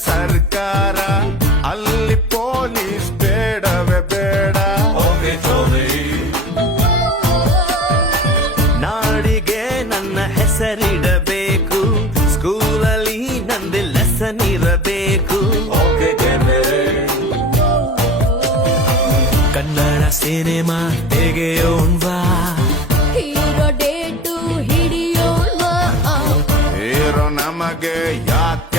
ಸರ್ಕಾರ ಅಲ್ಲಿ ಪೊಲೀಸ್ ಬೇಡವೇ ಬೇಡ. ನಾಡಿಗೆ ನನ್ನ ಹೆಸರಿಡಬೇಕು, ಸ್ಕೂಲಲ್ಲಿ ನಂದು ಲೆಸನ್ ಇರಬೇಕು. ಕನ್ನಡ ಸಿನಿಮಾ ತೆಗೆಯೋಣ್ವಾ, ಹೀರೋ ಡೇಟು ಹಿಡಿಯೋಣ. ಹೀರೋ ನಮಗೆ ಯಾಕೆ